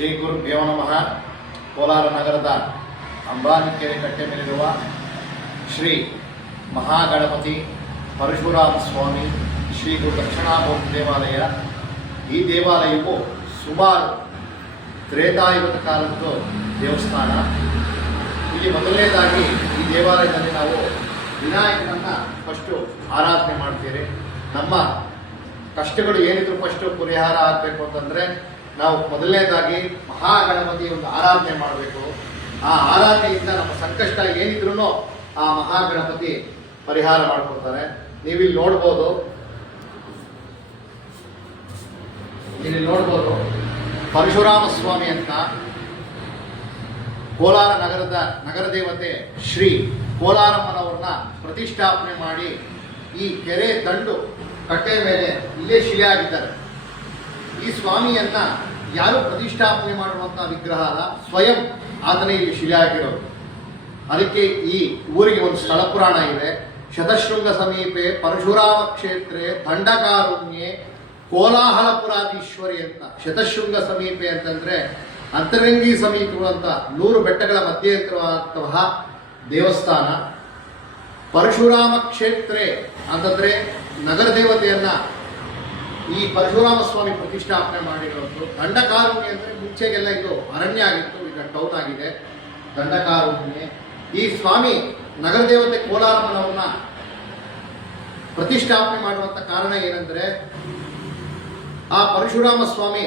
ಶ್ರೀ ಗುರುಭ್ಯೋ ನಮಃ. ಕೋಲಾರ ನಗರದ ಅಂಬಾನಿಕೆರೆ ಕಟ್ಟೆ ಮೇಲಿರುವ ಶ್ರೀ ಮಹಾಗಣಪತಿ ಪರಶುರಾಮ ಸ್ವಾಮಿ ಶ್ರೀ ಗುರು ದಕ್ಷಿಣಾಮೂರ್ತಿ ದೇವಾಲಯ. ಈ ದೇವಾಲಯವು ಸುಮಾರು ತ್ರೇತಾಯುಗದ ಕಾಲದ್ದು ದೇವಸ್ಥಾನ. ಇಲ್ಲಿ ಮೊದಲನೇದಾಗಿ ಈ ದೇವಾಲಯದಲ್ಲಿ ನಾವು ವಿನಾಯಕನನ್ನು ಫಸ್ಟು ಆರಾಧನೆ ಮಾಡ್ತೀರಿ. ನಮ್ಮ ಕಷ್ಟಗಳು ಏನಿದ್ರು ಫಸ್ಟು ಪರಿಹಾರ ಆಗಬೇಕು ಅಂತಂದರೆ ನಾವು ಮೊದಲನೇದಾಗಿ ಮಹಾಗಣಪತಿ ಒಂದು ಆರಾಧನೆ ಮಾಡಬೇಕು. ಆ ಆರಾಧನೆಯಿಂದ ನಮ್ಮ ಸಂಕಷ್ಟ ಏನಿದ್ರು ಆ ಮಹಾಗಣಪತಿ ಪರಿಹಾರ ಮಾಡಿಕೊಡ್ತಾರೆ. ನೀವಿಲ್ಲಿ ನೋಡ್ಬೋದು, ಪರಶುರಾಮ ಸ್ವಾಮಿ ಅಂತ ಕೋಲಾರ ನಗರ ದೇವತೆ ಶ್ರೀ ಕೋಲಾರಮ್ಮನವ್ರನ್ನ ಪ್ರತಿಷ್ಠಾಪನೆ ಮಾಡಿ ಈ ಕೆರೆ ದಂಡು ಕಟ್ಟೆ ಮೇಲೆ ಇಲ್ಲೇ ಶಿಲೆ ಆಗಿದ್ದಾರೆ. ಈ ಸ್ವಾಮಿಯನ್ನ ಯಾರು ಪ್ರತಿಷ್ಠಾಪನೆ ಮಾಡುವಂಥ ವಿಗ್ರಹ ಅಲ್ಲ, ಸ್ವಯಂ ಆತನೇ ಇಲ್ಲಿ ಶಿಲೆ ಆಗಿರೋದು. ಅದಕ್ಕೆ ಈ ಊರಿಗೆ ಒಂದು ಸ್ಥಳ ಪುರಾಣ ಇದೆ. ಶತಶೃಂಗ ಸಮೀಪೆ ಪರಶುರಾಮ ಕ್ಷೇತ್ರೆ ದಂಡಕಾರುಣ್ಯೆ ಕೋಲಾಹಲಪುರಾದೀಶ್ವರಿ ಅಂತ. ಶತಶೃಂಗ ಸಮೀಪೆ ಅಂತಂದ್ರೆ ಅಂತರಂಗಿ ಸಮೀಪಗಳು ಅಂತ 100 ಬೆಟ್ಟಗಳ ಮಧ್ಯೆ ಇರುವಂತಹ ದೇವಸ್ಥಾನ. ಪರಶುರಾಮ ಕ್ಷೇತ್ರೆ ಅಂತಂದ್ರೆ ನಗರ ದೇವತೆಯನ್ನ ಈ ಪರಶುರಾಮ ಸ್ವಾಮಿ ಪ್ರತಿಷ್ಠಾಪನೆ ಮಾಡಿರೋದು. ದಂಡಕಾರುಣ್ಯ ಅಂದರೆ ಮುಂಚೆಗೆಲ್ಲ ಇದು ಅರಣ್ಯ ಆಗಿತ್ತು, ಈಗ ಟೌನ್ ಆಗಿದೆ. ದಂಡಕಾರುಣ್ಯ ಈ ಸ್ವಾಮಿ ನಗರ ದೇವತೆ ಕೋಲಾರಮ್ಮನವ್ರನ್ನ ಪ್ರತಿಷ್ಠಾಪನೆ ಮಾಡುವಂಥ ಕಾರಣ ಏನಂದ್ರೆ, ಆ ಪರಶುರಾಮ ಸ್ವಾಮಿ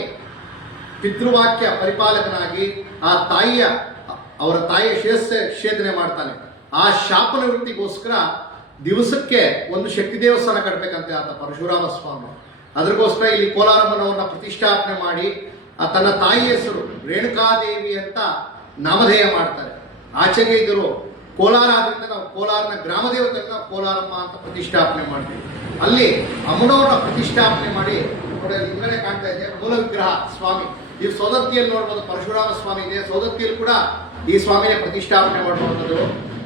ಪಿತೃವಾಕ್ಯ ಪರಿಪಾಲಕನಾಗಿ ಅವರ ತಾಯಿಯ ಛೇದನೆ ಮಾಡ್ತಾನೆ. ಆ ಶಾಪ ನಿವೃತ್ತಿಗೋಸ್ಕರ ದಿವಸಕ್ಕೆ ಒಂದು ಶಕ್ತಿ ದೇವಸ್ಥಾನ ಕಟ್ಟಬೇಕಂತೆ ಆತ ಪರಶುರಾಮ ಸ್ವಾಮಿ. ಅದಕ್ಕೋಸ್ಕರ ಇಲ್ಲಿ ಕೋಲಾರಮ್ಮನವ್ರನ್ನ ಪ್ರತಿಷ್ಠಾಪನೆ ಮಾಡಿ ತನ್ನ ತಾಯಿ ಹೆಸರು ರೇಣುಕಾದೇವಿ ಅಂತ ನಾಮಧೇಯ ಮಾಡ್ತಾರೆ. ಆಚೆಗೆ ಇದ್ರು ಕೋಲಾರ ಆದ್ರಿಂದ ನಾವು ಕೋಲಾರನ ಗ್ರಾಮ ದೇವತೆಯನ್ನ ಕೋಲಾರಮ್ಮ ಅಂತ ಪ್ರತಿಷ್ಠಾಪನೆ ಮಾಡ್ತೀವಿ. ಅಲ್ಲಿ ಅಮ್ಮನವ್ರನ್ನ ಪ್ರತಿಷ್ಠಾಪನೆ ಮಾಡಿ ನೋಡಿ, ಹಿಂಗನೆ ಕಾಣ್ತಾ ಇದೆ ಮೂಲ ವಿಗ್ರಹ ಸ್ವಾಮಿ. ಈ ಸೌದತ್ತಿಯಲ್ಲಿ ನೋಡ್ಬೋದು ಪರಶುರಾಮ ಸ್ವಾಮಿ ಇದೆ. ಸೌದತ್ತಿಯಲ್ಲಿ ಕೂಡ ಈ ಸ್ವಾಮಿನೇ ಪ್ರತಿಷ್ಠಾಪನೆ ಮಾಡುವಂಥದ್ದು.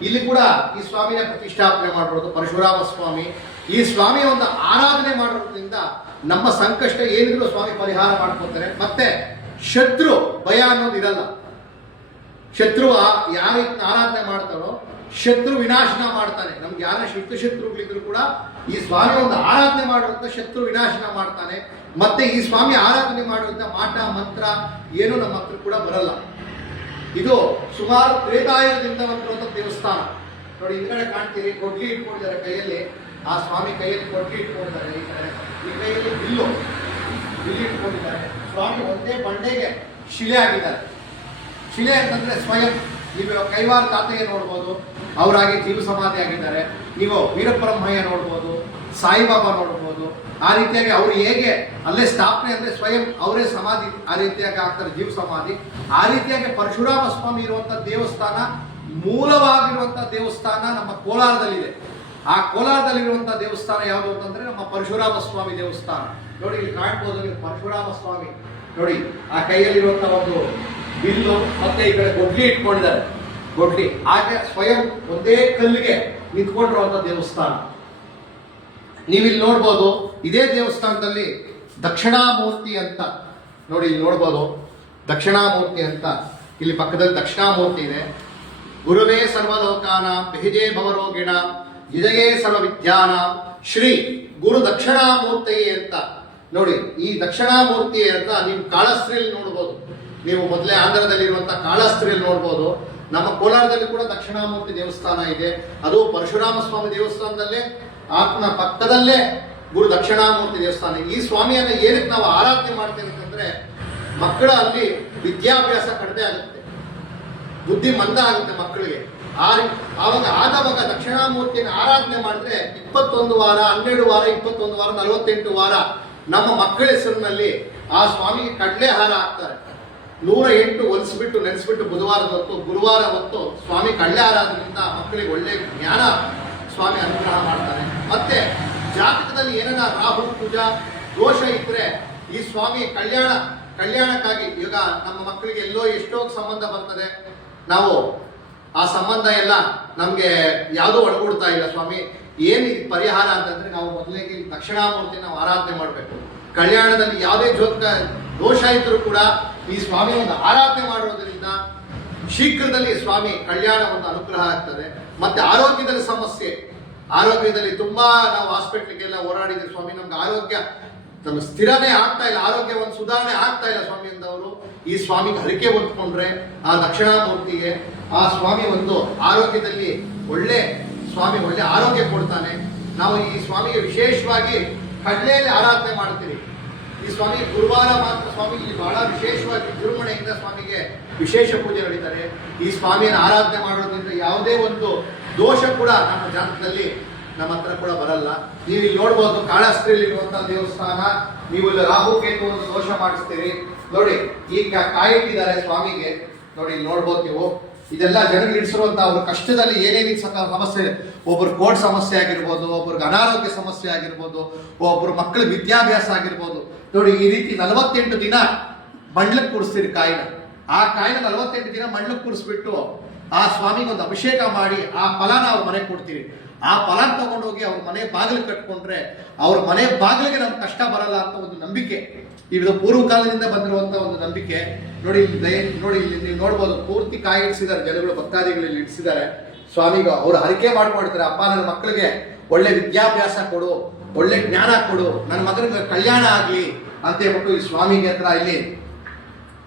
ಇಲ್ಲಿ ಕೂಡ ಈ ಸ್ವಾಮಿನೇ ಪ್ರತಿಷ್ಠಾಪನೆ ಮಾಡಿರೋದು ಪರಶುರಾಮ ಸ್ವಾಮಿ. ಈ ಸ್ವಾಮಿಯ ಒಂದು ಆರಾಧನೆ ಮಾಡೋದ್ರಿಂದ ನಮ್ಮ ಸಂಕಷ್ಟ ಏನಿದ್ರು ಸ್ವಾಮಿ ಪರಿಹಾರ ಮಾಡ್ಕೊತಾರೆ. ಮತ್ತೆ ಶತ್ರು ಭಯ ಅನ್ನೋದು ಇರಲ್ಲ. ಶತ್ರು ಯಾರು ಆರಾಧನೆ ಮಾಡ್ತಾರೋ ಶತ್ರು ವಿನಾಶನ ಮಾಡ್ತಾನೆ. ನಮ್ಗೆ ಯಾರ ಶತ್ರುಗಳಿದ್ರು ಕೂಡ ಈ ಸ್ವಾಮಿ ಒಂದು ಆರಾಧನೆ ಮಾಡೋದ್ರಿಂದ ಶತ್ರು ವಿನಾಶನ ಮಾಡ್ತಾನೆ. ಮತ್ತೆ ಈ ಸ್ವಾಮಿ ಆರಾಧನೆ ಮಾಡೋದ್ರಿಂದ ಮಾಟ ಮಂತ್ರ ಏನು ನಮ್ಮ ಹತ್ರ ಕೂಡ ಬರಲ್ಲ. ಇದು ಸುಮಾರು ತ್ರೇತಾಯುಗದಿಂದ ಬಂದಿರುವಂಥ ದೇವಸ್ಥಾನ. ನೋಡಿ, ಹಿಂದ್ಗಡೆ ಕಾಣ್ತೀರಿ, ಕೊಡ್ಲಿ ಇಟ್ಕೊಂಡಿದ್ದಾರೆ ಕೈಯಲ್ಲಿ. ಆ ಸ್ವಾಮಿ ಕೈಯಲ್ಲಿ ಕೊಡ್ಲಿ ಇಟ್ಕೊಂಡಿದ್ದಾರೆ. ಈ ಕೈಯಲ್ಲಿ ಬಿಲ್ಲು ಇಟ್ಕೊಂಡಿದ್ದಾರೆ. ಸ್ವಾಮಿ ಒಂದೇ ಬಂಡೆಗೆ ಶಿಲೆ ಆಗಿದ್ದಾರೆ. ಶಿಲೆ ಅಂತಂದ್ರೆ ಸ್ವಯಂ. ನೀವು ಕೈವಾರ ತಾತೆಯ ನೋಡ್ಬೋದು, ಅವರಾಗಿ ಜೀವ ಸಮಾಧಿ ಆಗಿದ್ದಾರೆ. ನೀವು ವೀರಬ್ರಹ್ಮಯ್ಯ ನೋಡ್ಬೋದು, ಸಾಯಿಬಾಬಾ ನೋಡ್ಬೋದು. ಆ ರೀತಿಯಾಗಿ ಅವರು ಹೇಗೆ ಅಲ್ಲೇ ಸ್ಥಾಪನೆ ಅಂದ್ರೆ ಸ್ವಯಂ ಅವರೇ ಸಮಾಧಿ ಆ ರೀತಿಯಾಗಿ ಆಗ್ತಾರೆ, ಜೀವ ಸಮಾಧಿ. ಆ ರೀತಿಯಾಗಿ ಪರಶುರಾಮ ಸ್ವಾಮಿ ಇರುವಂತ ದೇವಸ್ಥಾನ, ಮೂಲವಾಗಿರುವಂತಹ ದೇವಸ್ಥಾನ ನಮ್ಮ ಕೋಲಾರದಲ್ಲಿದೆ. ಆ ಕೋಲಾರದಲ್ಲಿರುವಂತಹ ದೇವಸ್ಥಾನ ಯಾವುದು ಅಂತಂದ್ರೆ ನಮ್ಮ ಪರಶುರಾಮ ಸ್ವಾಮಿ ದೇವಸ್ಥಾನ. ನೋಡಿ, ಇಲ್ಲಿ ಕಾಣ್ಬೋದು ನೀವು ಪರಶುರಾಮ ಸ್ವಾಮಿ. ನೋಡಿ, ಆ ಕೈಯಲ್ಲಿರುವಂತಹ ಒಂದು ಬಿಲ್ಲು, ಮತ್ತೆ ಈ ಕಡೆ ಗೊಡ್ಲಿ ಇಟ್ಕೊಂಡಿದ್ದಾರೆ. ಗೊಡ್ಲಿ ಹಾಗೆ ಸ್ವಯಂ ಒಂದೇ ಕಲ್ಲಿಗೆ ನಿಂತ್ಕೊಂಡಿರುವಂತ ದೇವಸ್ಥಾನ. ನೀವಿಲ್ಲಿ ನೋಡ್ಬೋದು, ಇದೇ ದೇವಸ್ಥಾನದಲ್ಲಿ ದಕ್ಷಿಣಾಮೂರ್ತಿ ಅಂತ ನೋಡಿ, ಇಲ್ಲಿ ನೋಡ್ಬೋದು ದಕ್ಷಿಣಾಮೂರ್ತಿ ಅಂತ. ಇಲ್ಲಿ ಪಕ್ಕದಲ್ಲಿ ದಕ್ಷಿಣಾಮೂರ್ತಿ ಇದೆ. ಗುರುವೇ ಸರ್ವಲೋಕಾನ ಬೆಹಿಜೇ ಭವರೋಗಿಣ ಜಿಜಯೇ ಸರ್ವ ವಿದ್ಯಾನ ಶ್ರೀ ಗುರು ದಕ್ಷಿಣಾಮೂರ್ತಿಯೇ ಅಂತ. ನೋಡಿ, ಈ ದಕ್ಷಿಣಾಮೂರ್ತಿ ಅಂತ ನೀವು ಕಾಳಸ್ತ್ರಿಯಲ್ಲಿ ನೋಡ್ಬೋದು. ನೀವು ಮೊದಲೇ ಆಂಧ್ರದಲ್ಲಿರುವಂತಹ ಕಾಳಸ್ತ್ರಿಯಲ್ಲಿ ನೋಡ್ಬೋದು. ನಮ್ಮ ಕೋಲಾರದಲ್ಲಿ ಕೂಡ ದಕ್ಷಿಣಾಮೂರ್ತಿ ದೇವಸ್ಥಾನ ಇದೆ. ಅದು ಪರಶುರಾಮ ಸ್ವಾಮಿ ದೇವಸ್ಥಾನದಲ್ಲೇ ಆತ್ಮ ಪಕ್ಕದಲ್ಲೇ ಗುರು ದಕ್ಷಿಣಾಮೂರ್ತಿ ದೇವಸ್ಥಾನ. ಈ ಸ್ವಾಮಿಯನ್ನ ಏನಕ್ಕೆ ನಾವು ಆರಾಧನೆ ಮಾಡ್ತೇವೆ ಅಂತಂದ್ರೆ, ಮಕ್ಕಳ ಅಲ್ಲಿ ವಿದ್ಯಾಭ್ಯಾಸ ಕಡಿಮೆ ಆಗುತ್ತೆ, ಬುದ್ಧಿ ಮಂದ ಆಗುತ್ತೆ ಮಕ್ಕಳಿಗೆ. ಆವಾಗ ದಕ್ಷಿಣಾಮೂರ್ತಿಯನ್ನು ಆರಾಧನೆ ಮಾಡಿದ್ರೆ 21 ವಾರ, 12 ವಾರ, 21 ವಾರ, 48 ವಾರ ನಮ್ಮ ಮಕ್ಕಳ ಹೆಸರಿನಲ್ಲಿ ಆ ಸ್ವಾಮಿಗೆ ಕಡ್ಲೆ ಹಾರ ಹಾಕ್ತಾರೆ. 108 ಒಲಿಸ್ಬಿಟ್ಟು ನೆನೆಸ್ಬಿಟ್ಟು ಗುರುವಾರ ಹೊತ್ತು ಸ್ವಾಮಿ ಕಡ್ಲೆ ಆರಾಧನೆಯಿಂದ ಮಕ್ಕಳಿಗೆ ಒಳ್ಳೆ ಜ್ಞಾನ ಸ್ವಾಮಿ ಅನುಗ್ರಹ ಮಾಡ್ತಾನೆ. ಮತ್ತೆ ಜಾತಕದಲ್ಲಿ ಏನಾರ ರಾಹು ಪೂಜಾ ದೋಷ ಇದ್ರೆ ಈ ಸ್ವಾಮಿ ಕಲ್ಯಾಣಕ್ಕಾಗಿ, ಈಗ ನಮ್ಮ ಮಕ್ಕಳಿಗೆ ಎಲ್ಲೋ ಎಷ್ಟೋ ಸಂಬಂಧ ಬರ್ತದೆ, ನಾವು ಆ ಸಂಬಂಧ ಎಲ್ಲ ನಮ್ಗೆ ಯಾವುದೋ ಒಳಗೂಡ್ತಾ ಇಲ್ಲ. ಸ್ವಾಮಿ ಏನು ಪರಿಹಾರ ಅಂತಂದ್ರೆ, ನಾವು ಮೊದಲಿಗೆ ದಕ್ಷಿಣಾಮೂರ್ತಿ ನಾವು ಆರಾಧನೆ ಮಾಡಬೇಕು. ಕಲ್ಯಾಣದಲ್ಲಿ ಯಾವುದೇ ದೋಷ ಇದ್ರೂ ಕೂಡ ಈ ಸ್ವಾಮಿ ಒಂದು ಆರಾಧನೆ ಮಾಡೋದ್ರಿಂದ ಶೀಘ್ರದಲ್ಲಿ ಸ್ವಾಮಿ ಕಲ್ಯಾಣ ಒಂದು ಅನುಗ್ರಹ ಆಗ್ತದೆ. ಮತ್ತೆ ಆರೋಗ್ಯದಲ್ಲಿ ಸಮಸ್ಯೆ, ಆರೋಗ್ಯದಲ್ಲಿ ತುಂಬಾ ನಾವು ಹಾಸ್ಪಿಟ್ಲಿಗೆಲ್ಲ ಓಡಾಡಿದ್ವಿ ಸ್ವಾಮಿ, ನಮ್ಗೆ ಆರೋಗ್ಯ ನಮ್ಮ ಸ್ಥಿರನೇ ಆಗ್ತಾ ಇಲ್ಲ, ಆರೋಗ್ಯ ಒಂದು ಸುಧಾರಣೆ ಆಗ್ತಾ ಇಲ್ಲ ಸ್ವಾಮಿ ಎಂದವರು ಈ ಸ್ವಾಮಿಗೆ ಹರಕೆ ಹೊಂದ್ಕೊಂಡ್ರೆ ಆ ದಕ್ಷಿಣಾಮೂರ್ತಿಗೆ ಆ ಸ್ವಾಮಿ ಒಂದು ಆರೋಗ್ಯದಲ್ಲಿ ಒಳ್ಳೆ ಸ್ವಾಮಿ ಒಳ್ಳೆ ಆರೋಗ್ಯ ಕೊಡ್ತಾನೆ. ನಾವು ಈ ಸ್ವಾಮಿಗೆ ವಿಶೇಷವಾಗಿ ಕಡ್ಲೆಯಲ್ಲಿ ಆರಾಧನೆ ಮಾಡ್ತೀವಿ. ಈ ಸ್ವಾಮಿ ಗುರುವಾರ ಮಾತ್ರ ಸ್ವಾಮಿ ಇಲ್ಲಿ ಬಹಳ ವಿಶೇಷವಾಗಿ ವಿಜೃಂಭಣೆಯಿಂದ ಸ್ವಾಮಿಗೆ ವಿಶೇಷ ಪೂಜೆ ನಡೀತಾರೆ. ಈ ಸ್ವಾಮಿಯನ್ನು ಆರಾಧನೆ ಮಾಡೋದ್ರಿಂದ ಯಾವುದೇ ಒಂದು ದೋಷ ಕೂಡ ನಮ್ಮ ಜಾತಕದಲ್ಲಿ ನಮ್ಮ ಹತ್ರ ಕೂಡ ಬರಲ್ಲ. ನೀವು ಇಲ್ಲಿ ನೋಡ್ಬೋದು ಕಾಳಹಸ್ತಿಯಲ್ಲಿ ಇರುವಂತಹ ದೇವಸ್ಥಾನ, ನೀವು ಇಲ್ಲಿ ರಾಹು ಕೇತು ಒಂದು ದೋಷ ಮಾಡಿಸ್ತೀರಿ ನೋಡಿ. ಈಗ ಕಾಯಿ ಇಟ್ಟಿದ್ದಾರೆ ಸ್ವಾಮಿಗೆ ನೋಡಿ, ಇಲ್ಲಿ ನೋಡ್ಬೋದು ನೀವು. ಇದೆಲ್ಲ ಜನರಿಗೆ ಇಡಿಸಿರುವಂತಹ ಅವ್ರ ಕಷ್ಟದಲ್ಲಿ ಏನೇನು ಸಮಸ್ಯೆ, ಒಬ್ಬರು ಕೋರ್ಟ್ ಸಮಸ್ಯೆ ಆಗಿರ್ಬೋದು, ಒಬ್ಬರಿಗೆ ಅನಾರೋಗ್ಯ ಸಮಸ್ಯೆ ಆಗಿರ್ಬೋದು, ಒಬ್ಬರು ಮಕ್ಕಳ ವಿದ್ಯಾಭ್ಯಾಸ ಆಗಿರ್ಬೋದು ನೋಡಿ. ಈ ರೀತಿ 48 ದಿನ ಮಂಡ್ಲಕ್ಕೆ ಕೂರಿಸ್ತೀರಿ ಕಾಯಿನ. ಆ ಕಾಯಿನ 48 ದಿನ ಮಂಡ್ಲಕ್ಕೆ ಕೂರಿಸ್ಬಿಟ್ಟು ಆ ಸ್ವಾಮಿಗೆ ಒಂದು ಅಭಿಷೇಕ ಮಾಡಿ ಆ ಫಲನ ಅವ್ರ ಮನೆಗೆ ಕೊಡ್ತೀರಿ. ಆ ಫಲ ತಗೊಂಡೋಗಿ ಅವ್ರ ಮನೆ ಬಾಗಿಲು ಕಟ್ಕೊಂಡ್ರೆ ಅವ್ರ ಮನೆ ಬಾಗಿಲಿಗೆ ನಮ್ಗೆ ಕಷ್ಟ ಬರಲ್ಲ ಅಂತ ಒಂದು ನಂಬಿಕೆ. ಇದು ಪೂರ್ವ ಕಾಲದಿಂದ ಬಂದಿರುವಂತ ಒಂದು ನಂಬಿಕೆ ನೋಡಿ. ನೋಡಿ ಇಲ್ಲಿ ನೀವು ನೋಡ್ಬೋದು, ಪೂರ್ತಿ ಕಾಯಿ ಇಡಿಸಿದ್ದಾರೆ ಜನಗಳು, ಭಕ್ತಾದಿಗಳಲ್ಲಿ ಇಡಿಸಿದ್ದಾರೆ ಸ್ವಾಮಿಗೆ. ಅವ್ರು ಹರಕೆ ಮಾಡ್ಕೊಡ್ತಾರೆ, ಅಪ್ಪ ನನ್ನ ಮಕ್ಕಳಿಗೆ ಒಳ್ಳೆ ವಿದ್ಯಾಭ್ಯಾಸ ಕೊಡು, ಒಳ್ಳೆ ಜ್ಞಾನ ಕೊಡು, ನನ್ನ ಮಗನಿಗೆ ಕಲ್ಯಾಣ ಆಗ್ಲಿ ಅಂತ ಹೇಳ್ಬಿಟ್ಟು ಈ ಸ್ವಾಮಿಗೆ ಹತ್ರ ಇಲ್ಲಿ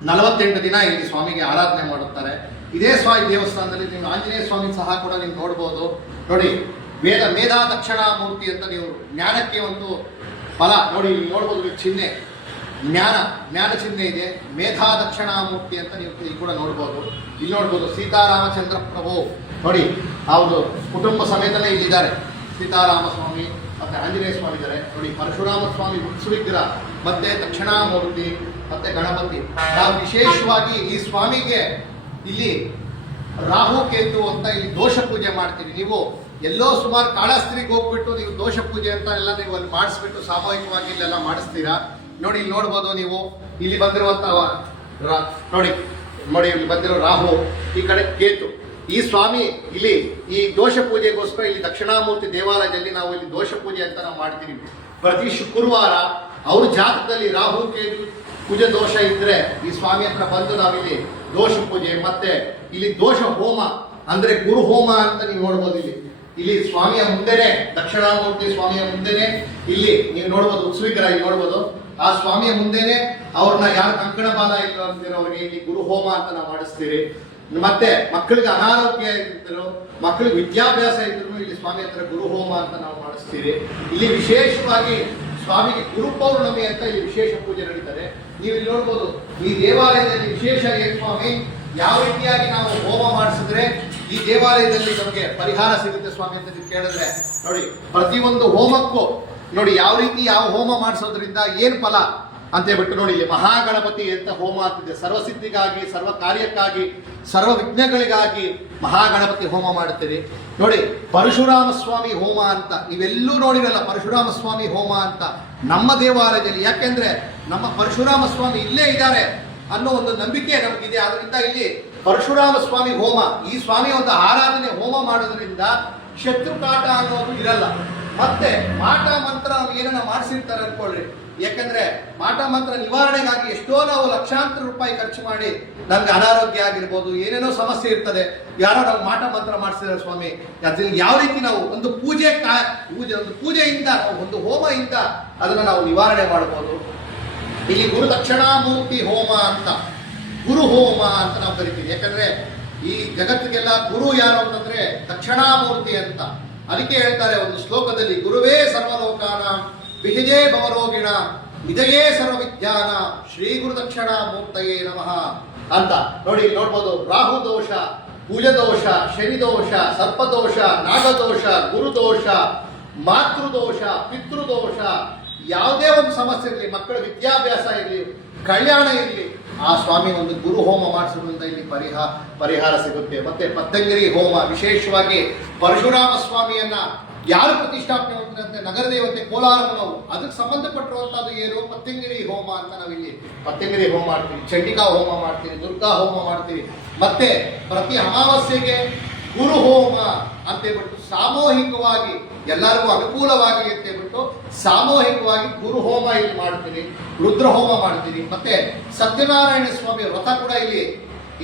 48 ದಿನ ಇಲ್ಲಿ ಸ್ವಾಮಿಗೆ ಆರಾಧನೆ ಮಾಡುತ್ತಾರೆ. ಇದೇ ಸ್ವಾಮಿ ದೇವಸ್ಥಾನದಲ್ಲಿ ನೀವು ಆಂಜನೇಯ ಸ್ವಾಮಿ ಸಹ ಕೂಡ ನೀವು ನೋಡ್ಬೋದು ನೋಡಿ. ಮೇಧಾ ದಕ್ಷಿಣಾಮೂರ್ತಿ ಅಂತ ನೀವು ಜ್ಞಾನಕ್ಕೆ ಒಂದು ಫಲ ನೋಡಿ, ಇಲ್ಲಿ ನೋಡ್ಬೋದು ನೀವು ಚಿಹ್ನೆ, ಜ್ಞಾನ ಚಿಹ್ನೆ ಇದೆ. ಮೇಧಾ ದಕ್ಷಿಣಾಮೂರ್ತಿ ಅಂತ ನೀವು ಕೂಡ ನೋಡ್ಬೋದು. ಇಲ್ಲಿ ನೋಡ್ಬೋದು ಸೀತಾರಾಮಚಂದ್ರ ಪ್ರಭು ನೋಡಿ, ಅವರು ಕುಟುಂಬ ಸಮೇತನೇ ಇಲ್ಲಿದ್ದಾರೆ. ಸೀತಾರಾಮ ಸ್ವಾಮಿ ಮತ್ತೆ ಆಂಜನೇಯ ಸ್ವಾಮಿ ಇದ್ದಾರೆ ನೋಡಿ. ಪರಶುರಾಮ ಸ್ವಾಮಿ ವಿಗ್ರಹ ಮತ್ತೆ ದಕ್ಷಿಣಾಮೂರ್ತಿ ಮತ್ತೆ ಗಣಪತಿ. ನಾವು ವಿಶೇಷವಾಗಿ ಈ ಸ್ವಾಮಿಗೆ ಇಲ್ಲಿ ರಾಹು ಕೇತು ಅಂತ ಇಲ್ಲಿ ದೋಷ ಪೂಜೆ ಮಾಡ್ತೀವಿ. ನೀವು ಎಲ್ಲೋ ಸುಮಾರು ಕಾಳಹಸ್ತಿಗೆ ಹೋಗ್ಬಿಟ್ಟು ನೀವು ದೋಷ ಪೂಜೆ ಅಂತ ಎಲ್ಲ ನೀವು ಅಲ್ಲಿ ಮಾಡಿಸ್ಬಿಟ್ಟು ಸಾಮೂಹಿಕವಾಗಿ ಇಲ್ಲೆಲ್ಲ ಮಾಡಿಸ್ತೀರಾ ನೋಡಿ. ಇಲ್ಲಿ ನೋಡ್ಬೋದು ನೀವು, ಇಲ್ಲಿ ಬಂದಿರುವಂತಹ ನೋಡಿ ಇಲ್ಲಿ ಬಂದಿರೋ ರಾಹು, ಈ ಕಡೆ ಕೇತು. ಈ ಸ್ವಾಮಿ ಇಲ್ಲಿ ಈ ದೋಷ ಪೂಜೆಗೋಸ್ಕರ ಇಲ್ಲಿ ದಕ್ಷಿಣಾಮೂರ್ತಿ ದೇವಾಲಯದಲ್ಲಿ ನಾವು ಇಲ್ಲಿ ದೋಷ ಪೂಜೆ ಅಂತ ನಾವು ಮಾಡ್ತೀವಿ. ಪ್ರತಿ ಶುಕ್ರವಾರ ಅವ್ರ ಜಾತಕದಲ್ಲಿ ರಾಹು ಕೇತು ಪೂಜೆ ದೋಷ ಇದ್ರೆ ಈ ಸ್ವಾಮಿ ಹತ್ರ ಬಂದು ನಾವಿಲ್ಲಿ ದೋಷ ಪೂಜೆ ಮತ್ತೆ ಇಲ್ಲಿ ದೋಷ ಹೋಮ ಅಂದ್ರೆ ಗುರು ಹೋಮ ಅಂತ ನೀವು ನೋಡ್ಬೋದು. ಇಲ್ಲಿ ಸ್ವಾಮಿಯ ಮುಂದೆನೆ, ದಕ್ಷಿಣಾಮೂರ್ತಿ ಸ್ವಾಮಿಯ ಮುಂದೆನೆ ಇಲ್ಲಿ ನೀವು ನೋಡ್ಬೋದು ಉತ್ಸವಿಗ್ರಹ ಇಲ್ಲಿ ನೋಡ್ಬೋದು. ಆ ಸ್ವಾಮಿಯ ಮುಂದೆನೆ ಅವ್ರನ್ನ ಯಾರು ಕಂಕಣ ಬಾಲ ಇಲ್ಲ ಅಂತಿರೋರಿಗೆ ಇಲ್ಲಿ ಗುರು ಹೋಮ ಅಂತ ನಾವು ಮಾಡಿಸ್ತೀರಿ. ಮತ್ತೆ ಮಕ್ಕಳಿಗೆ ಅನಾರೋಗ್ಯ ಇದ್ರು, ಮಕ್ಕಳಿಗೆ ವಿದ್ಯಾಭ್ಯಾಸ ಇದ್ರು ಇಲ್ಲಿ ಸ್ವಾಮಿ ಹತ್ರ ಗುರು ಹೋಮ ಅಂತ ನಾವು ಮಾಡಿಸ್ತೀರಿ. ಇಲ್ಲಿ ವಿಶೇಷವಾಗಿ ಸ್ವಾಮಿಗೆ ಗುರು ಪೌರ್ಣಮಿ ಅಂತ ಇಲ್ಲಿ ವಿಶೇಷ ಪೂಜೆ ನಡೀತಾರೆ. ನೀವು ಇಲ್ಲಿ ನೋಡ್ಬೋದು ಈ ದೇವಾಲಯದಲ್ಲಿ ವಿಶೇಷ ಏನು ಸ್ವಾಮಿ, ಯಾವ ರೀತಿಯಾಗಿ ನಾವು ಹೋಮ ಮಾಡಿಸಿದ್ರೆ ಈ ದೇವಾಲಯದಲ್ಲಿ ನಮಗೆ ಪರಿಹಾರ ಸಿಗುತ್ತೆ ಸ್ವಾಮಿ ಅಂತ ನೀವು ಕೇಳಿದ್ರೆ ನೋಡಿ, ಪ್ರತಿಯೊಂದು ಹೋಮಕ್ಕೂ ನೋಡಿ ಯಾವ ರೀತಿ ಯಾವ ಹೋಮ ಮಾಡಿಸೋದ್ರಿಂದ ಏನು ಫಲ ಅಂತ ಹೇಳ್ಬಿಟ್ಟು ನೋಡಿ. ಇಲ್ಲಿ ಮಹಾಗಣಪತಿ ಅಂತ ಹೋಮ ಅಂತಿದೆ, ಸರ್ವಸಿದ್ಧಿಗಾಗಿ, ಸರ್ವ ಕಾರ್ಯಕ್ಕಾಗಿ, ಸರ್ವ ವಿಘ್ನಗಳಿಗಾಗಿ ಮಹಾಗಣಪತಿ ಹೋಮ ಮಾಡುತ್ತೀರಿ ನೋಡಿ. ಪರಶುರಾಮ ಸ್ವಾಮಿ ಹೋಮ ಅಂತ ಇವೆಲ್ಲೂ ನೋಡಿರಲ್ಲ, ಪರಶುರಾಮ ಸ್ವಾಮಿ ಹೋಮ ಅಂತ ನಮ್ಮ ದೇವಾಲಯದಲ್ಲಿ. ಯಾಕೆಂದ್ರೆ ನಮ್ಮ ಪರಶುರಾಮ ಸ್ವಾಮಿ ಇಲ್ಲೇ ಇದ್ದಾರೆ ಅನ್ನೋ ಒಂದು ನಂಬಿಕೆ ನಮಗಿದೆ. ಅದರಿಂದ ಇಲ್ಲಿ ಪರಶುರಾಮ ಸ್ವಾಮಿ ಹೋಮ, ಈ ಸ್ವಾಮಿ ಒಂದು ಆರಾಧನೆ ಹೋಮ ಮಾಡೋದ್ರಿಂದ ಶತ್ರು ಕಾಟ ಅನ್ನೋದು ಇರಲ್ಲ. ಮತ್ತೆ ಮಾಟ ಮಂತ್ರ ಏನನ್ನ ಮಾಡಿಸಿರ್ತಾರೆ ಅನ್ಕೊಳ್ಳಿ. ಯಾಕಂದ್ರೆ ಮಾಟ ಮಂತ್ರ ನಿವಾರಣೆಗಾಗಿ ಎಷ್ಟೋ ನಾವು ಲಕ್ಷಾಂತರ ರೂಪಾಯಿ ಖರ್ಚು ಮಾಡಿ ನಮ್ಗೆ ಅನಾರೋಗ್ಯ ಆಗಿರ್ಬೋದು, ಏನೇನೋ ಸಮಸ್ಯೆ ಇರ್ತದೆ, ಯಾರೋ ನಾವು ಮಾಟ ಮಂತ್ರ ಮಾಡಿಸಿದ್ರೆ ಸ್ವಾಮಿ ಅದನ್ನ ಯಾವ ರೀತಿ ನಾವು ಒಂದು ಪೂಜೆಯಿಂದ ಒಂದು ಹೋಮದಿಂದ ಅದನ್ನ ನಾವು ನಿವಾರಣೆ ಮಾಡಬಹುದು. ಇಲ್ಲಿ ಗುರು ದಕ್ಷಿಣಾಮೂರ್ತಿ ಹೋಮ ಅಂತ, ಗುರು ಹೋಮ ಅಂತ ನಾವು ಕರಿತೀವಿ. ಯಾಕಂದ್ರೆ ಈ ಜಗತ್ತಿಗೆಲ್ಲ ಗುರು ಯಾರು ಅಂತಂದ್ರೆ ದಕ್ಷಿಣಾಮೂರ್ತಿ ಅಂತ. ಅದಕ್ಕೆ ಹೇಳ್ತಾರೆ ಒಂದು ಶ್ಲೋಕದಲ್ಲಿ, ಗುರುವೇ ಸರ್ವಲೋಕಾನ ವಿಹಿಜೇ ಭವರೋಗಿಣ ನಿಜಯೇ ಸರ್ವವಿದ್ಯಾನ ಶ್ರೀ ಗುರು ದಕ್ಷಿಣಾಮೂರ್ತಯೇ ನಮಃ ಅಂತ ನೋಡಿ. ನೋಡ್ಬೋದು ರಾಹು ದೋಷ, ಕುಜ ದೋಷ, ಶನಿ ದೋಷ, ಸರ್ಪದೋಷ, ನಾಗದೋಷ, ಗುರುದೋಷ, ಮಾತೃದೋಷ, ಪಿತೃದೋಷ, ಯಾವುದೇ ಒಂದು ಸಮಸ್ಯೆ ಇರಲಿ, ಮಕ್ಕಳ ವಿದ್ಯಾಭ್ಯಾಸ ಇರಲಿ, ಕಲ್ಯಾಣ ಇರಲಿ, ಆ ಸ್ವಾಮಿ ಒಂದು ಗುರು ಹೋಮ ಮಾಡಿಸೋದ್ರಿಂದ ಇಲ್ಲಿ ಪರಿಹಾರ ಸಿಗುತ್ತೆ. ಮತ್ತೆ ಪತಂಜಲಿ ಹೋಮ, ವಿಶೇಷವಾಗಿ ಪರಶುರಾಮ ಸ್ವಾಮಿಯನ್ನ ಯಾರು ಪ್ರತಿಷ್ಠಾಪನೆ ಮಾಡ್ತಾರೆ, ನಗರ ದೇವತೆ ಕೋಲಾರನವು, ಅದಕ್ಕೆ ಸಂಬಂಧಪಟ್ಟಿರುವಂತದ್ದು ಏನು ಪತಂಜಲಿ ಹೋಮ ಅಂತ ನಾವಿಲ್ಲಿ ಪತಂಜಲಿ ಹೋಮ ಮಾಡ್ತೀವಿ, ಚಂಡಿಕಾ ಹೋಮ ಮಾಡ್ತೀವಿ, ದುರ್ಗಾ ಹೋಮ ಮಾಡ್ತೀವಿ. ಮತ್ತೆ ಪ್ರತಿ ಅಮಾವಾಸ್ಯೆಗೆ ಗುರು ಹೋಮ ಅಂತ ಹೇಳ್ಬಿಟ್ಟು ಸಾಮೂಹಿಕವಾಗಿ ಎಲ್ಲರಿಗೂ ಅನುಕೂಲವಾಗಲಿ ಅಂತ ಹೇಳ್ಬಿಟ್ಟು ಸಾಮೂಹಿಕವಾಗಿ ಗುರುಹೋಮ ಇಲ್ಲಿ ಮಾಡ್ತೀನಿ, ರುದ್ರಹೋಮ ಮಾಡ್ತೀನಿ, ಮತ್ತೆ ಸತ್ಯನಾರಾಯಣ ಸ್ವಾಮಿ ವ್ರತ ಕೂಡ ಇಲ್ಲಿ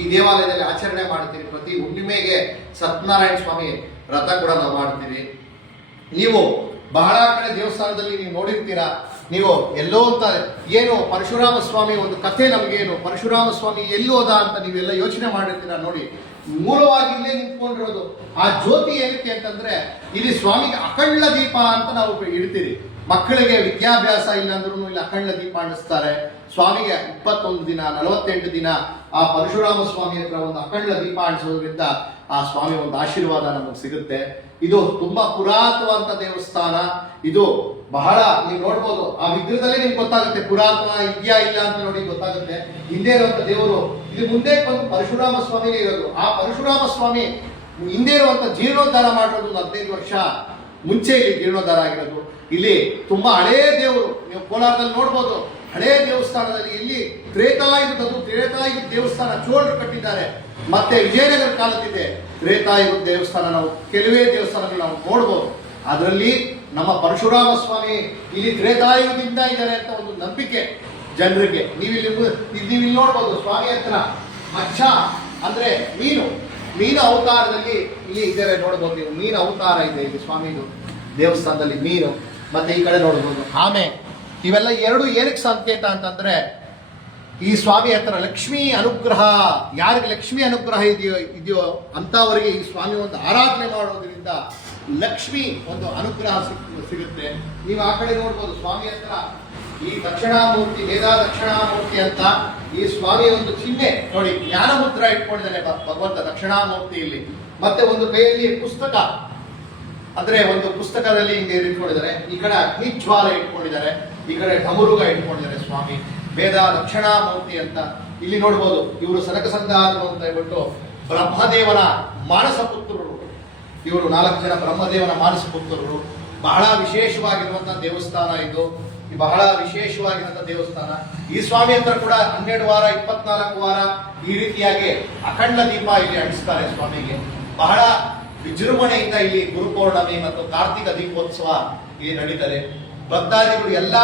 ಈ ದೇವಾಲಯದಲ್ಲಿ ಆಚರಣೆ ಮಾಡ್ತೀರಿ. ಪ್ರತಿ ಹುಣ್ಣಿಮೆಗೆ ಸತ್ಯನಾರಾಯಣ ಸ್ವಾಮಿ ವ್ರತ ಕೂಡ ನಾವು ಮಾಡ್ತೀವಿ. ನೀವು ಬಹಳ ಕಡೆ ದೇವಸ್ಥಾನದಲ್ಲಿ ನೀವು ನೋಡಿರ್ತೀರಾ, ನೀವು ಎಲ್ಲೋ ಅಂತ ಏನು ಪರಶುರಾಮ ಸ್ವಾಮಿ ಒಂದು ಕಥೆ ನಮಗೇನು, ಪರಶುರಾಮ ಸ್ವಾಮಿ ಎಲ್ಲಿ ಹೋದ ಅಂತ ನೀವೆಲ್ಲ ಯೋಚನೆ ಮಾಡಿರ್ತೀರಾ. ನೋಡಿ, ಮೂಲವಾಗಿ ಇಲ್ಲೇ ನಿಂತ್ಕೊಂಡಿರೋದು ಆ ಜ್ಯೋತಿ ಏನಕ್ಕೆ ಅಂತಂದ್ರೆ ಇಲ್ಲಿ ಸ್ವಾಮಿಗೆ ಅಖಂಡ ದೀಪ ಅಂತ ನಾವು ಇಡ್ತೀರಿ. ಮಕ್ಕಳಿಗೆ ವಿದ್ಯಾಭ್ಯಾಸ ಇಲ್ಲ ಅಂದ್ರೂ ಇಲ್ಲಿ ಅಖಂಡ ದೀಪ ಅಂಟಿಸ್ತಾರೆ. ಸ್ವಾಮಿಗೆ 21 ದಿನ 48 ದಿನ ಆ ಪರಶುರಾಮ ಸ್ವಾಮಿ ಹತ್ರ ಒಂದು ಅಖಂಡ ದೀಪ ಅಂಟಿಸೋದ್ರಿಂದ ಆ ಸ್ವಾಮಿ ಒಂದು ಆಶೀರ್ವಾದ ನಮಗೆ ಸಿಗುತ್ತೆ. ಇದು ತುಂಬಾ ಪುರಾತನವಾದ ದೇವಸ್ಥಾನ. ಇದು ಬಹಳ ನೀವು ನೋಡ್ಬೋದು, ಆ ವಿಗ್ರಹದಲ್ಲೇ ನಿಮ್ಗೆ ಗೊತ್ತಾಗುತ್ತೆ ಪುರಾತನ ಇದೆಯಾ ಇಲ್ಲ ಅಂತ ನೋಡಿ ಗೊತ್ತಾಗುತ್ತೆ. ಹಿಂದೆ ಇರುವಂತ ದೇವರು ಇದು ಮುಂದೆ ಬಂದು ಪರಶುರಾಮ ಸ್ವಾಮಿನೇ ಇರೋದು. ಆ ಪರಶುರಾಮ ಸ್ವಾಮಿ ಹಿಂದೆ ಇರುವಂತ ಜೀರ್ಣೋದ್ಧಾರ ಮಾಡಿರೋದು 15 ವರ್ಷ ಮುಂಚೆ ಇಲ್ಲಿ ಜೀರ್ಣೋದ್ಧಾರ ಆಗಿರೋದು. ಇಲ್ಲಿ ತುಂಬಾ ಹಳೇ ದೇವರು, ನೀವು ಕೋಲಾರದಲ್ಲಿ ನೋಡ್ಬೋದು, ಹಳೇ ದೇವಸ್ಥಾನದಲ್ಲಿ ಇಲ್ಲಿ ತ್ರೇತಾಯುಗದ ದೇವಸ್ಥಾನ ಚೋಳರು ಕಟ್ಟಿದ್ದಾರೆ. ಮತ್ತೆ ವಿಜಯನಗರ ಕಾಲದಿದೆ ತ್ರೇತಾಯುಗದ ದೇವಸ್ಥಾನ. ನಾವು ಕೆಲವೇ ದೇವಸ್ಥಾನಗಳು ನಾವು ನೋಡ್ಬೋದು. ಅದರಲ್ಲಿ ನಮ್ಮ ಪರಶುರಾಮ ಸ್ವಾಮಿ ಇಲ್ಲಿ ತ್ರೇತಾಯುಗದಿಂದ ಇದ್ದಾರೆ ಅಂತ ಒಂದು ನಂಬಿಕೆ ಜನರಿಗೆ. ನೀವಿಲ್ಲಿ ನೋಡ್ಬೋದು ಸ್ವಾಮಿ ಹತ್ರ ಮಚ್ಚ ಅಂದ್ರೆ ಮೀನು ಅವತಾರದಲ್ಲಿ ಇಲ್ಲಿ ಇದ್ದಾರೆ ನೋಡ್ಬೋದು ನೀವು. ಮೀನು ಅವತಾರ ಇದೆ ಇಲ್ಲಿ ಸ್ವಾಮಿದು ದೇವಸ್ಥಾನದಲ್ಲಿ ಮೀನು. ಮತ್ತೆ ಈ ಕಡೆ ನೋಡ್ಬೋದು ಆಮೆ. ಇವೆಲ್ಲ ಎರಡು ಏನಕ್ಕೆ ಸಂಕೇತ ಅಂತಂದ್ರೆ ಈ ಸ್ವಾಮಿ ಹತ್ರ ಲಕ್ಷ್ಮೀ ಅನುಗ್ರಹ, ಯಾರಿಗೆ ಲಕ್ಷ್ಮೀ ಅನುಗ್ರಹ ಇದೆಯೋ ಅಂತವರಿಗೆ ಈ ಸ್ವಾಮಿ ಒಂದು ಆರಾಧನೆ ಮಾಡೋದ್ರಿಂದ ಲಕ್ಷ್ಮಿ ಒಂದು ಅನುಗ್ರಹ ಸಿಗುತ್ತೆ. ನೀವು ಆ ಕಡೆ ನೋಡ್ಬೋದು ಸ್ವಾಮಿ ಹತ್ರ ಈ ದಕ್ಷಿಣಾಮೂರ್ತಿ, ವೇದ ದಕ್ಷಿಣಾಮೂರ್ತಿ ಅಂತ ಈ ಸ್ವಾಮಿ ಒಂದು ಚಿಹ್ನೆ ನೋಡಿ, ಜ್ಞಾನ ಮುದ್ರ ಇಟ್ಕೊಂಡಿದ್ದಾನೆ ಭಗವಂತ ದಕ್ಷಿಣಾಮೂರ್ತಿ ಇಲ್ಲಿ. ಮತ್ತೆ ಒಂದು ಕೈಯಲ್ಲಿ ಪುಸ್ತಕ, ಅಂದ್ರೆ ಒಂದು ಪುಸ್ತಕದಲ್ಲಿ ಹಿಂಗೆ ಇಟ್ಕೊಂಡಿದ್ದಾರೆ. ಈ ಕಡೆ ಅಗ್ನಿಜ್ವಾಲ ಇಟ್ಕೊಂಡಿದ್ದಾರೆ, ಈ ಕಡೆ ಢಮರುಗ ಇಟ್ಕೊಂಡಿದ್ದಾರೆ ಸ್ವಾಮಿ. ವೇದ ದಕ್ಷಿಣಾಮೂರ್ತಿ ಅಂತ ಇಲ್ಲಿ ನೋಡ್ಬೋದು. ಇವರು ಸನಕ ಸಂಧಾನರು ಅಂತ ಹೇಳ್ಬಿಟ್ಟು ಬ್ರಹ್ಮದೇವನ ಮಾನಸ ಪುತ್ರರು. ಇವರು 4 ಜನ ಬ್ರಹ್ಮದೇವನ ಮಾನಸ ಪುತ್ರರು. ಬಹಳ ವಿಶೇಷವಾಗಿರುವಂತಹ ದೇವಸ್ಥಾನ ಇದು. ಬಹಳ ವಿಶೇಷವಾಗಿರುವಂತಹ ದೇವಸ್ಥಾನ. ಈ ಸ್ವಾಮಿ ಹತ್ರ ಕೂಡ 12 ವಾರ 24 ವಾರ ಈ ರೀತಿಯಾಗಿ ಅಖಂಡ ದೀಪ ಇಲ್ಲಿ ಅಂಟಿಸ್ತಾರೆ ಸ್ವಾಮಿಗೆ. ಬಹಳ ವಿಜೃಂಭಣೆಯಿಂದ ಇಲ್ಲಿ ಗುರುಪೌರ್ಣಮಿ ಮತ್ತು ಕಾರ್ತಿಕ ದೀಪೋತ್ಸವ ಇಲ್ಲಿ ನಡೀತದೆ. ಭಕ್ತಾದಿಗಳು ಎಲ್ಲ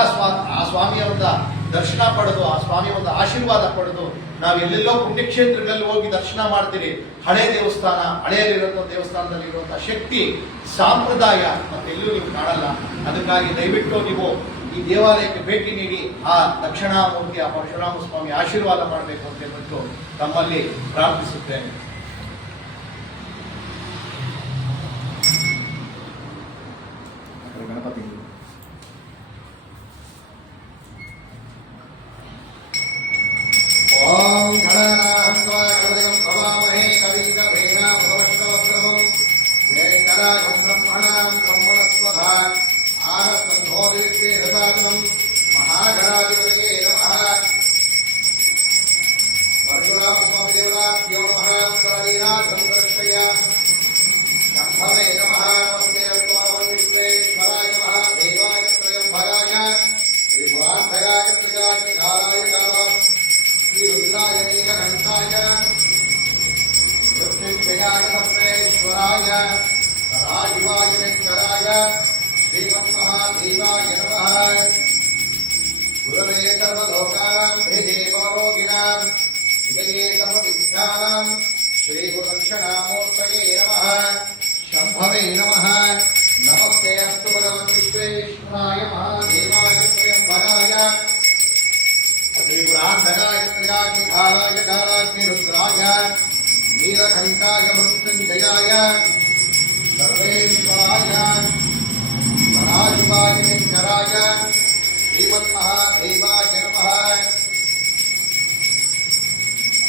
ಆ ಸ್ವಾಮಿಯ ಒಂದು ದರ್ಶನ ಪಡೆದು, ಆ ಸ್ವಾಮಿಯ ಒಂದು ಆಶೀರ್ವಾದ ಪಡೆದು ನಾವು ಎಲ್ಲೆಲ್ಲೋ ಪುಣ್ಯಕ್ಷೇತ್ರಗಳಲ್ಲಿ ಹೋಗಿ ದರ್ಶನ ಮಾಡ್ತೀರಿ. ಹಳೆ ದೇವಸ್ಥಾನ, ಹಳೆಯಲ್ಲಿರುವಂತಹ ದೇವಸ್ಥಾನದಲ್ಲಿ ಇರುವಂತಹ ಶಕ್ತಿ, ಸಂಪ್ರದಾಯ ಮತ್ತೆಲ್ಲೂ ನೀವು ಕಾಣಲ್ಲ. ಅದಕ್ಕಾಗಿ ದಯವಿಟ್ಟು ನೀವು ಈ ದೇವಾಲಯಕ್ಕೆ ಭೇಟಿ ನೀಡಿ ಆ ದಕ್ಷಿಣಾಮೂರ್ತಿ, ಆ ಪರಶುರಾಮ ಸ್ವಾಮಿ ಆಶೀರ್ವಾದ ಮಾಡಬೇಕು ಅಂತ ಹೇಳ್ಬಿಟ್ಟು ತಮ್ಮಲ್ಲಿ ಪ್ರಾರ್ಥಿಸುತ್ತೇನೆ. ಗಣಪತಿ ಓಂ ಗಣನಾಹಂತ್ವಾ ಗಣಪತಿಂ ಭವಾಮಹೇ ಕವಿಂ ಕವೀನಾಮುಪಮಶ್ರವಸ್ತ್ರವಂ ಜ್ಯೇಷ್ಠರಾಜಂ ಬ್ರಹ್ಮಣಾಂ ಬ್ರಹ್ಮಣಸ್ಪದಾ ಆನಂದೋದಿತ್ಯೇ ರಸಾತನಂ ಮಹಾಗಣಾಧಿಪತಯೇ ನಮಃ. ಪರಶುರಾಮ ಸ್ವಾಮಿ ದೇವತಾಭ್ಯೋ ನಮಃ. ಉತ್ತರವೀರಾಜಂ ದರ್ಶಯ ಶಂಭವೇ ನಮಃ. ನಮಸ್ತೆ ಅಸ್ಮಭವಂ ವಿಶ್ವೇಶ್ವರಾಯ ನಮಃ. ದೇವಾಯ ತ್ರಯಂಬಗಾಯ ತ್ರಿಪುರಾಂತಕಾಯ ತ್ರಿಜಾಗ್ನಿಕಾಲಾಯ ಕಾಲಾಯ ರುದ್ರಾಯ ನೀಲಕಂಠಾಯ ಮೃತ್ಯುಂಜಯಾಯ ಸರ್ವೇಶ್ವರಾಯ ಸದಾಶಿವಾಯ ಶಂಕರಾಯ ಶ್ರೀಮನ್ಮಹಾದೇವಾಯ ನಮಃ. ಗುರವೇ ಸರ್ವಲೋಕಾನಾಂ ಭೇದೇ ಭವರೋಗಿಣಾಂ ವಿಜಯೇ ಸರ್ವವಿದ್ಯಾನಾಂ ಶ್ರೀ ಗುರುದಕ್ಷಿಣಾಮೂರ್ತಯೇ ನಮಃ. ಶಂಭವೇ ನಮಃ. ನಮಸ್ತೆ ಅಸ್ತು ಭಗವನ್ ವಿಶ್ವೇಶ್ವರಾಯ ಮಹಾದೇವಾಯ ತ್ರಯಂಬಗಾಯ ತ್ರಿಪುರಾಂತಕಾಯ ತ್ರಿಜಾಗ್ನಿಕಾಲಾಯ ಕಾಲಾಗ್ನಿ ರುದ್ರಾಯ ನೀಲಕಂಠಾಯ ಮೃತ್ಯುಂಜಯಾಯ ಸರ್ವೇಶ್ವರಾಯ ಸದಾಶಿವಾಯ ಶಂಕರಾಯ ಶ್ರೀಮನ್ಮಹಾದೇವಾಯ ನಮಃ.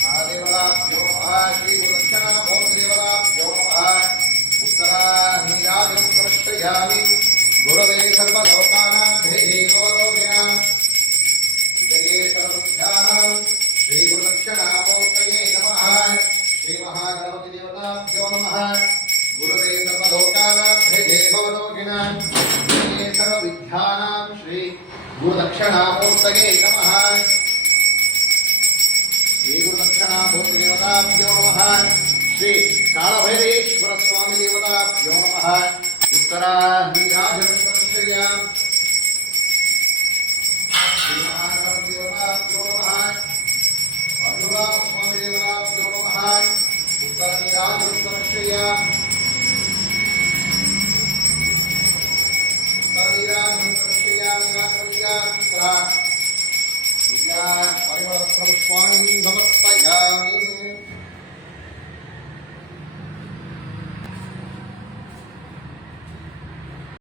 ಮಹಾದೇವರಾಭ್ಯೋ ನಮಃ. ಶ್ರೀ ಗುರುದಕ್ಷಿಣಾಮೂರ್ತದೇವರಾಭ್ಯೋ ನಮಃ. ಉತ್ತರಾಧಿರಾಜಂ ದರ್ಶಯಾಮಿ. ಗುರವೇ ಸರ್ವಲೋಕಾನಾಂ ಭೇದೇ ಭವರೋಗಿಣಾಂ ವಿಜಯೇ ಸರ್ವವಿದ್ಯಾನಾಂ ಶ್ರೀ ಗುರುದಕ್ಷಿಣಾಮೂರ್ತಯೇ ನಮಃ. ಶ್ರೀ ಮಹಾಗಣಪತಿ ದೇವತಾಭ್ಯೋ ನಮಃ. ಗುರವೇ ಸರ್ವಲೋಕಾನಾಂ ಭೇದೇ ಭವರೋಗಿಣಾಂ ವಿಜಯೇ ಸರ್ವವಿದ್ಯಾನಾಂ ಶ್ರೀ ಗುರುದಕ್ಷಿಣಾಮೂರ್ತಯೇ ನಮಃ. ಶ್ರೀ ಗುರುದಕ್ಷಿಣಾಮೂರ್ತಿ ದೇವತಾಭ್ಯೋ ನಮಃ. ಶ್ರೀ ಕಾಳಭೈರೇಶ್ವರ ಸ್ವಾಮಿ ದೇವತಾಭ್ಯೋ ನಮಃ. ಉತ್ತರ ನೀರಾಜನಶ್ರಯ ಸ್ವಾಮಿ ದೇವರಾಭ್ಯೋ ನಮಃ ಉತ್ತರ ನೀರಾಜನಶ್ರಯ